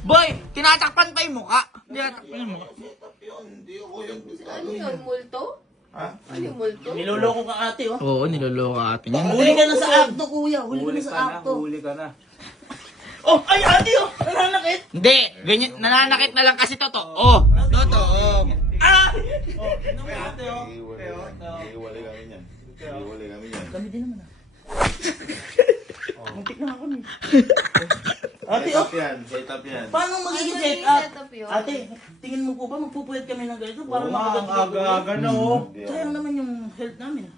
Boy, tinatakpan pa yung mukha. Tinatakpan yung mukha. Hindi ako yung... Ano yun? Multo? Ha? Ano yung multo? Niloloko ka ate, oh. Oo, niloloko ate niya. Huli ka na sa akto, kuya. Huli ka na sa akto. Huli ka na. Oh, ay ate, oh. Nananakit. Hindi, ganyan, nananakit na lang kasi totoo. Totoo. Ah! Oh, ano mo ate, oh. Iiwalay kami niyan. Iiwalay kami niyan. Kami din naman, ah. Muntik na ako, eh. Ate, oh. Set up yan. Paano magiging Ano set yung up? setup yun? Ate, tingin mo po ba magpupuyat kami ng ganito para Oo nga, ang makaganti aga-aga na, oh. Sayang naman yung health namin.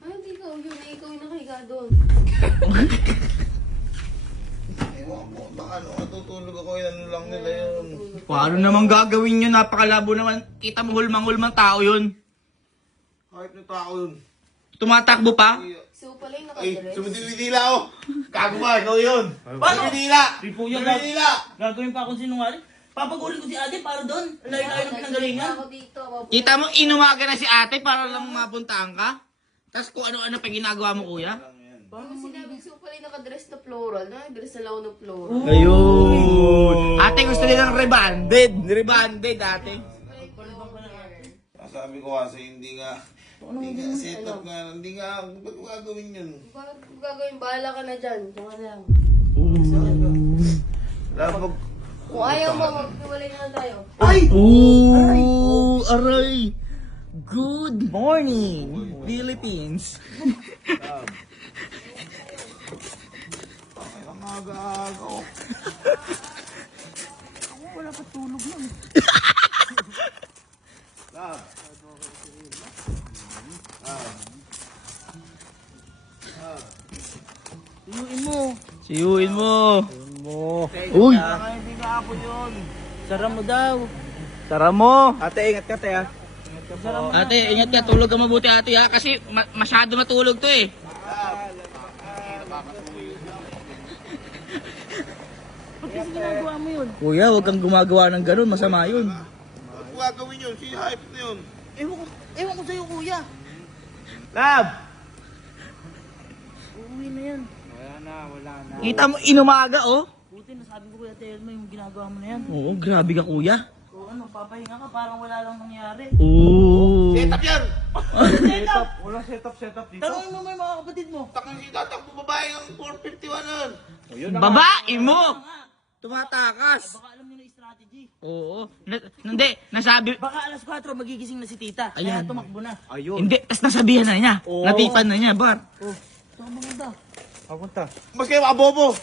Ay, hindi ikaw yun. Ikaw yung nakahiga doon. Ewan ko, baka ano, matutulog ako, ano lang nila yun. Paano naman gagawin yun? Napakalabo naman. Kita mo hulmang-hulmang tao yun. Kahit na tao yun. Tumatakbo pa? So pala yung Ay, nakadress. sumidila ako. Gago ba, ikaw yun. Paano? Sumidila. Ripuya, Sumidila. gagawin pa akong sinungaling. Papagulin ko si ate para doon. Layo-layo ng pinanggalingan. Ako dito. Kita mo, inumaga na si ate para lang mapuntaan ka? Tapos kung ano-ano pa ginagawa mo, kuya? Ano sinabi ko pala yung nakadress na floral. Nakadress na lang ako ng floral. Ayun. Ate, gusto nilang rebanded. Rebanded, ate. Sabi ko kasi hindi nga set up nga, hindi nga, ba't ko gagawin yun? Bakit gagawin? Bahala ka na dyan. Diyan ka na lang. Labog. Kung ayaw mo, magpiwalay na lang tayo. Ay! Ooh, aray. Good morning, Philippines. Ay, ang aga-aga ko. Wala pa tulog na. Lab. Tiyuin mo. Siyuin mo. Uy. Baka hindi ka ako yun. Sara mo daw. Tara mo. Ate, ingat ka, te, ha? Ate, ingat ka. Tulog ka mabuti, ate, ha? Kasi masyado matulog to, eh. Ba't kasi ginagawa mo yun? Kuya, huwag kang gumagawa ng ganun. Masama yun. Ba't ko gagawin yun? Si hype na yun. Ewan ko sa'yo, kuya. Lab! Uuwi na yan. Kita mo, inumaga, oh. Buti, nasabi ko kuya Telmo yung ginagawa mo na yan. Oo, grabe ka, kuya. O ano, papahinga ka, parang wala lang nangyari. Oo. Set up yan! Setup! Walang setup dito. Tanongin mo mo yung mga kapatid mo. Takang si tatakbo babae ng 451 nun. Babae mo! Tumatakas. Baka alam nyo na yung strategy. Oo. Hindi, nasabi... Baka alas 4 magigising na si tita. Ayan. Kaya tumakbo na. Hindi, tas nasabihan na niya. Natipan na niya, bar. Oh, saan maganda? Mas kayo makabobo.